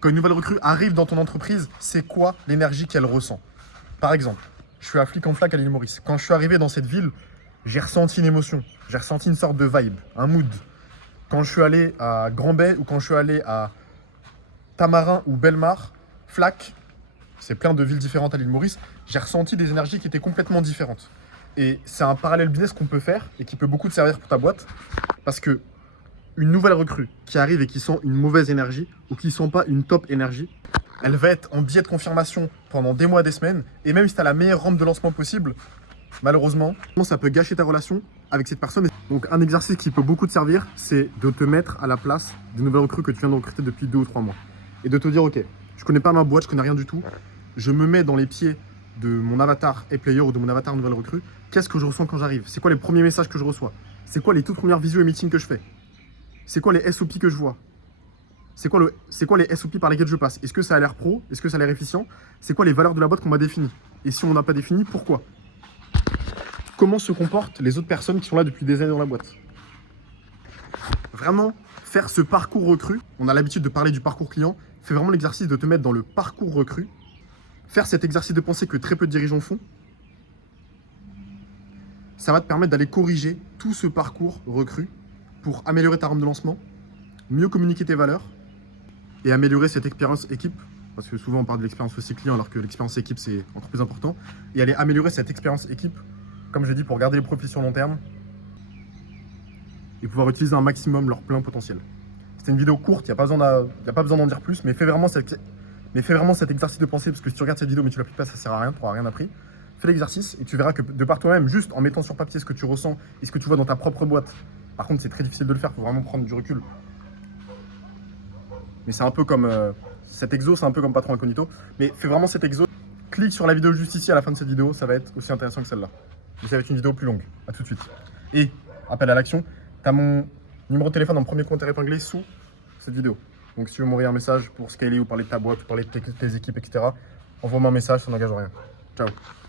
Quand une nouvelle recrue arrive dans ton entreprise, c'est quoi l'énergie qu'elle ressent? Par exemple, je suis à Flic en Flac à l'île Maurice. Quand je suis arrivé dans cette ville, j'ai ressenti une émotion. J'ai ressenti une sorte de vibe, un mood. Quand je suis allé à Grand Bay ou quand je suis allé à Tamarin ou Belmar, Flac, c'est plein de villes différentes à l'île Maurice, j'ai ressenti des énergies qui étaient complètement différentes. Et c'est un parallèle business qu'on peut faire et qui peut beaucoup te servir pour ta boîte. Parce que une nouvelle recrue qui arrive et qui sent une mauvaise énergie ou qui sent pas une top énergie, elle va être en biais de confirmation pendant des mois, des semaines. Et même si tu as la meilleure rampe de lancement possible, malheureusement, ça peut gâcher ta relation avec cette personne. Donc un exercice qui peut beaucoup te servir, c'est de te mettre à la place des nouvelles recrues que tu viens de recruter depuis 2 ou 3 mois. Et de te dire, ok, je connais pas ma boîte, je connais rien du tout. Je me mets dans les pieds de mon avatar e-player ou de mon avatar nouvelle recrue. Qu'est-ce que je ressens quand j'arrive? C'est quoi les premiers messages que je reçois? C'est quoi les toutes premières visio et meetings que je fais? C'est quoi les SOP que je vois? C'est quoi les SOP par lesquels je passe? Est-ce que ça a l'air pro? Est-ce que ça a l'air efficient? C'est quoi les valeurs de la boîte qu'on m'a définies? Et si on n'a pas défini, pourquoi? Comment se comportent les autres personnes qui sont là depuis des années dans la boîte? Vraiment, faire ce parcours recrue, on a l'habitude de parler du parcours client, fais vraiment l'exercice de te mettre dans le parcours recrue, faire cet exercice de pensée que très peu de dirigeants font, ça va te permettre d'aller corriger tout ce parcours recrue pour améliorer ta rampe de lancement, mieux communiquer tes valeurs et améliorer cette expérience équipe. Parce que souvent on parle de l'expérience aussi client alors que l'expérience équipe c'est encore plus important. Et aller améliorer cette expérience équipe, comme je l'ai dit, pour garder les profits sur long terme et pouvoir utiliser un maximum leur plein potentiel. C'était une vidéo courte, il n'y a pas besoin d'en dire plus, mais fais vraiment cet exercice de pensée parce que si tu regardes cette vidéo mais tu l'appliques pas, ça sert à rien, tu n'auras rien appris. Fais l'exercice et tu verras que de par toi-même, juste en mettant sur papier ce que tu ressens et ce que tu vois dans ta propre boîte. Par contre, c'est très difficile de le faire, il faut vraiment prendre du recul. Mais c'est un peu comme cet exo, c'est un peu comme Patron Incognito. Mais fais vraiment cet exo. Clique sur la vidéo juste ici à la fin de cette vidéo, ça va être aussi intéressant que celle-là. Mais ça va être une vidéo plus longue. À tout de suite. Et, appel à l'action, tu as mon numéro de téléphone en premier commentaire épinglé sous cette vidéo. Donc si tu veux m'envoyer un message pour scaler ou parler de ta boîte, ou parler de tes équipes, etc., envoie-moi un message, ça n'engage en rien. Ciao.